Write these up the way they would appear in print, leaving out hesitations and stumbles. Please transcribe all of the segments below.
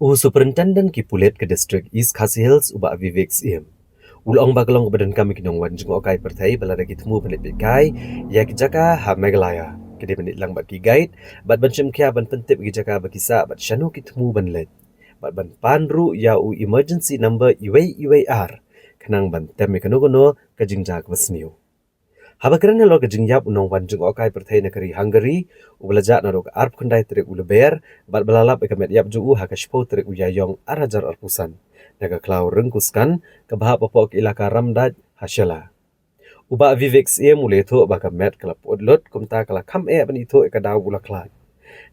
Superintendent ki pulet ke district East Khasi Hills uba Vivek Siem. Ulong bagalong badan kami kinong Nongjngohkai Pyrthei balada ki temu penit kai ya ki jaka ha Megalaya. Kede penit lang bat ki guide bat ban kya ban pentip ki jaka bakisa bat shanu ki temu ban let. Bat ban panru ya emergency number UAR. Kanang ban tem kono ka jingjak wasniu. Habakran lo ke jingiap unong Nongjngohkai Pyrthei negeri Hungary ubelajak narok arp kundai trik uleber bat belalap ekamet yap jugu hakashpo trik uyayong arajar arpusan naga klau rengkuskan ke bahap popok ilaka ramdaj hasyala uba vivek sie mule tho bakamet kelap odlot kumta kala kam bani tho ekadaw ulaklat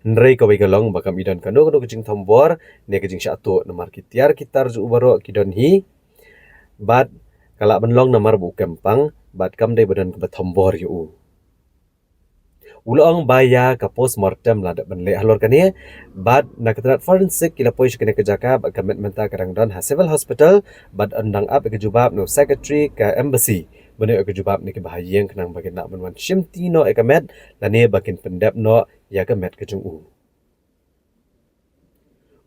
nrei ko galong bakam idon kano ke Jingthombor ne ke jing syato namar kitiar kitar ju ubaro kidon hi bat kala benlong namar bu kempang bat kam dei badan ke Jingthombor yu ulong baya ka postmortem la ban le halor kania bat nakatrat forensic kila poish kene kejaka bat kamet menta Kam Don ha civil hospital bat andang up ke jubab no secretary ka embassy bane ke jubab ni ke bahayeng kenang bagen nak banwan shimti no ekamet la ne bakin pendap no ya kamet ke jungu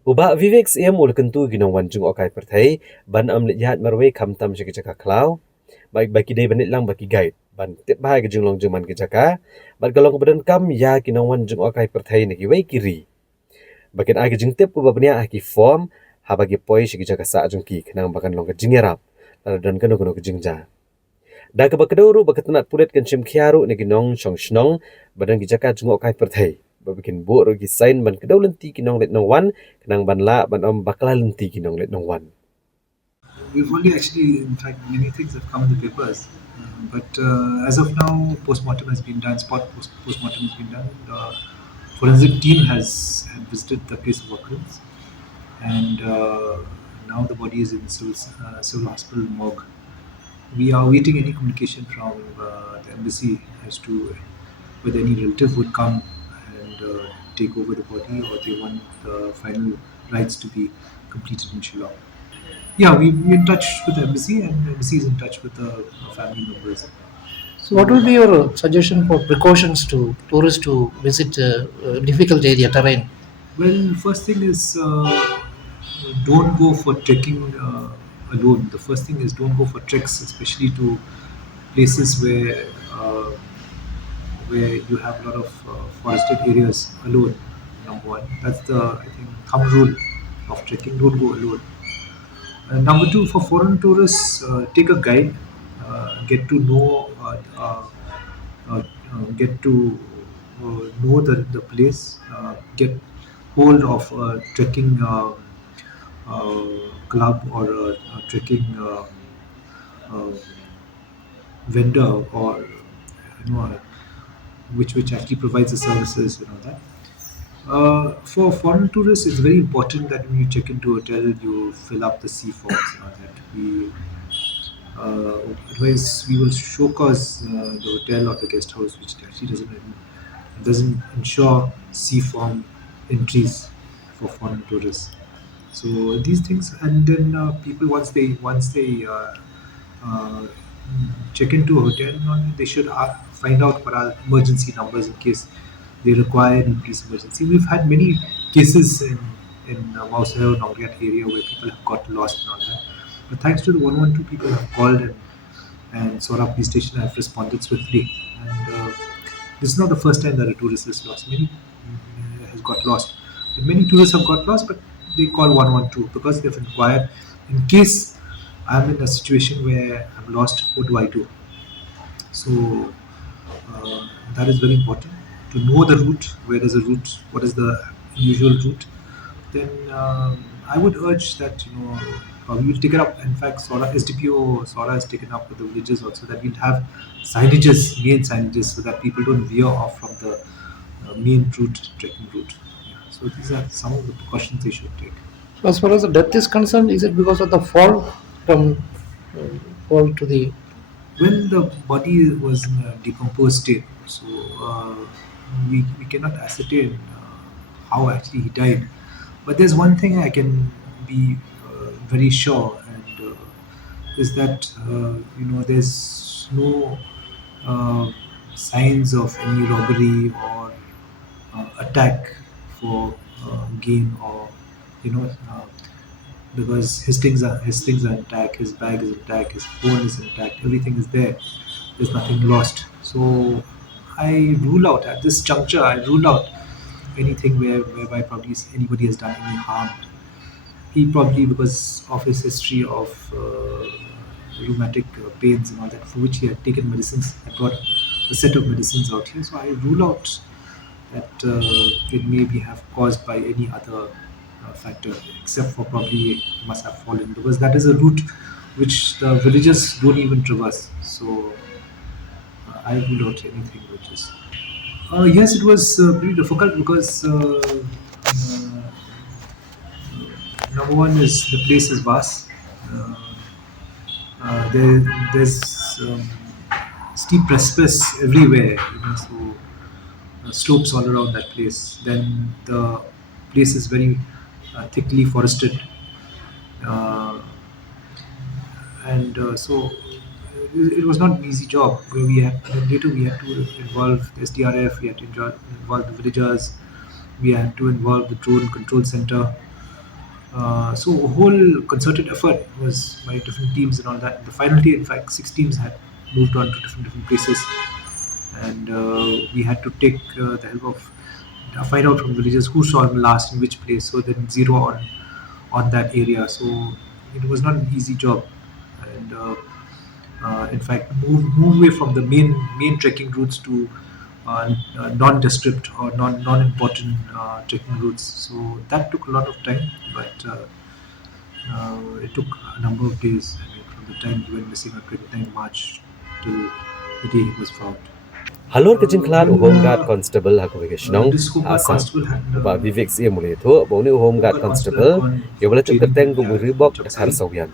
uba vivek siam ul kentu ginong Nongjngohkai Pyrthei ban le yat marwe kamtam shi ke jaka klau baik baki dei banit lang baki guide ban tip bahai ke jinglong juman ke jaka bat galong badan kam ya kinong Nongjngohkai Pyrthei ne ki wei kiri bakin ai ke jing tip ko babnia ai ki form ha bagi poi shi ke jaka sa jungki kenang bakan long ke jingerap dan kono ke jingja da ke bakadoro bakatanat pulet kan shim khiaru ne ginong shong shnong badan ki jaka Nongjngohkai Pyrthei babikin bu ro ki sign ban kedau lenti kinong let nong wan kenang ban la ban om bakla lenti kinong let nong wan. We've only actually, in fact, many things have come in the papers. But as of now, postmortem has been done, postmortem has been done. The forensic team has had visited the place of occurrence, and now the body is in the civil hospital morgue. We are awaiting any communication from the embassy as to whether any relative would come and take over the body, or they want the final rites to be completed in Shillong. Yeah, we're in touch with the embassy, and the embassy is in touch with the family members. So, what will be your suggestion for precautions to tourists to visit difficult area terrain? Well, first thing is don't go for trekking alone. The first thing is don't go for treks, especially to places where you have a lot of forested areas alone. Number one, that's the I think thumb rule of trekking. Don't go alone. Number two, for foreign tourists, take a guide, get to get to know the place, get hold of a trekking club or a trekking uh, vendor, or which actually provides the services and all that. For foreign tourists, it's very important that when you check into a hotel, you fill up the sea forms and all that. Otherwise, we will show cause the hotel or the guest house, which actually doesn't ensure sea form entries for foreign tourists. So these things, and then people once they uh, check into a hotel, they should find out what are emergency numbers in case they require any police emergency. We've had many cases in Mauseo, Nongriat area where people have got lost and all that. But thanks to the 112, people have called, and Sora police station have responded swiftly. And this is not the first time that a tourist is lost. Has got lost. Many tourists have got lost, but they call 112 because they've inquired in case I'm in a situation where I'm lost. What do I do? So that is very important to know the route. Where is the route? What is the usual route? Then I would urge that we will take it up. In fact, Sora SDPO Sora has taken up with the villages also that we'll have main signages, so that people don't veer off from the main route, trekking route. Yeah. So these are some of the precautions they should take. So, as far as the death is concerned, is it because of the fall from uh, fall to the? When the body was in a decomposed state, so we cannot ascertain how actually he died. But there's one thing I can be very sure, and is that there's no uh, signs of any robbery or attack for gain, or you know, because his things are intact, his bag is intact, his phone is intact, everything is there. There's nothing lost. So I rule out at this juncture. I rule out anything whereby probably anybody has done any harm. He probably, because of his history of rheumatic pains and all that, for which he had taken medicines, I brought a set of medicines out here. So I rule out that it may be have caused by any other factor, except for probably it must have fallen, because that is a route which the villagers don't even traverse. So I rule out anything which is. Yes, it was pretty difficult because number one is the place is vast. Uh, there's steep precipice everywhere, so slopes all around that place. Then the place is very thickly forested, uh, and so it was not an easy job. We had later we had to involve the SDRF, we had to involve the villagers, we had to involve the drone control center. So a whole concerted effort was by different teams and all that. The final day, in fact, six teams had moved on to different places, and we had to take the help of find out from villagers who saw him last in which place, so then zero on that area. So it was not an easy job, and in fact, move away from the main trekking routes to nondescript or non-important trekking routes. So that took a lot of time, but it took a number of days. I mean, from the time he went missing on 29 March till the day he was found. Halor ke jingklan Well, home guard constable ha ko nong this ha Homeguard asam. constable had Uba vivek si mule tho bo ni home guard Homeguard constable had constable gone yo for bala tu training to kerteng go India in ribok dak har Chapsari, sawian.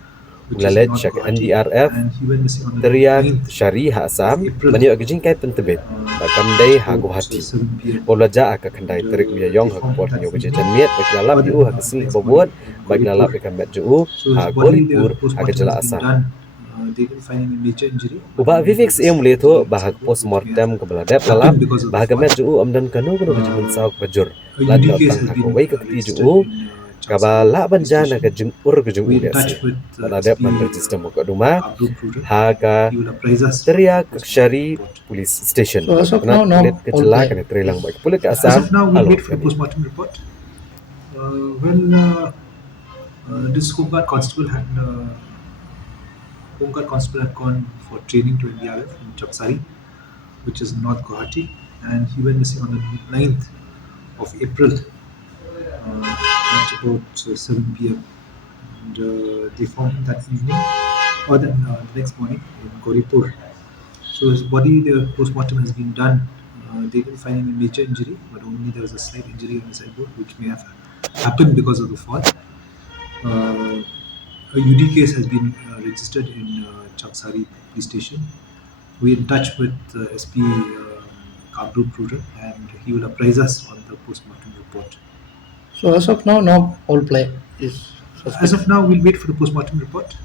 which is in Ulalet North shak Guwahati, NDRF and he went missing on the teriak 9th syari ha of asam April banyo ke jingkai pentebet ba at kamdai ha about Guwahati. 7 p.m. Bola ja aka And khandai terik wiya yong they ha found him port that nyo ke evening, jan miet ba or kilalap the yu ha the kesli next morning bobot in ba kilalap Gauripur. be kamet ju So his ha body, the Goripur ha ke postmortem jala has been asam. done. They didn't find any major injury, but Uba only there vivek was a si slight mule injury tho on his bahag elbow, which may have postmortem ke beladep lalap happened because of the bahag fall. met ju amdan kanu kanu ke jimin sauk bajur A lad UD not case tang has ha ko been wai ka kati registered ju in kaba Chaksari la police banjana ke station. jing ur ke jing We're ule in si touch with baladep SP man register mo ko duma Kabru Prudent, ha and ka he will apprise us on the teriak postmortem syari report. police station So as of kenat now, pulit no ke all jela play kan trilang is ba pulit ke As asam of now, we'll halor wait for the kani postmortem report. Well, this Homeguard constable had gone for training to NDRF in Chapsari, which is North Guwahati, and he went missing on the 9th of April at about 7 p.m. And they found him that evening, or the next morning in Gauripur. So his body, the postmortem has been done. They didn't find any major injury, but only there was a slight injury on his elbow, which may have happened because of the fall. Uh, a UD case has been registered in Chaksari police station. We're in touch with SP Kabru Prudent, and he will apprise us on the postmortem report. so as of now, no all play is As suspect. of now, we'll wait for the postmortem report.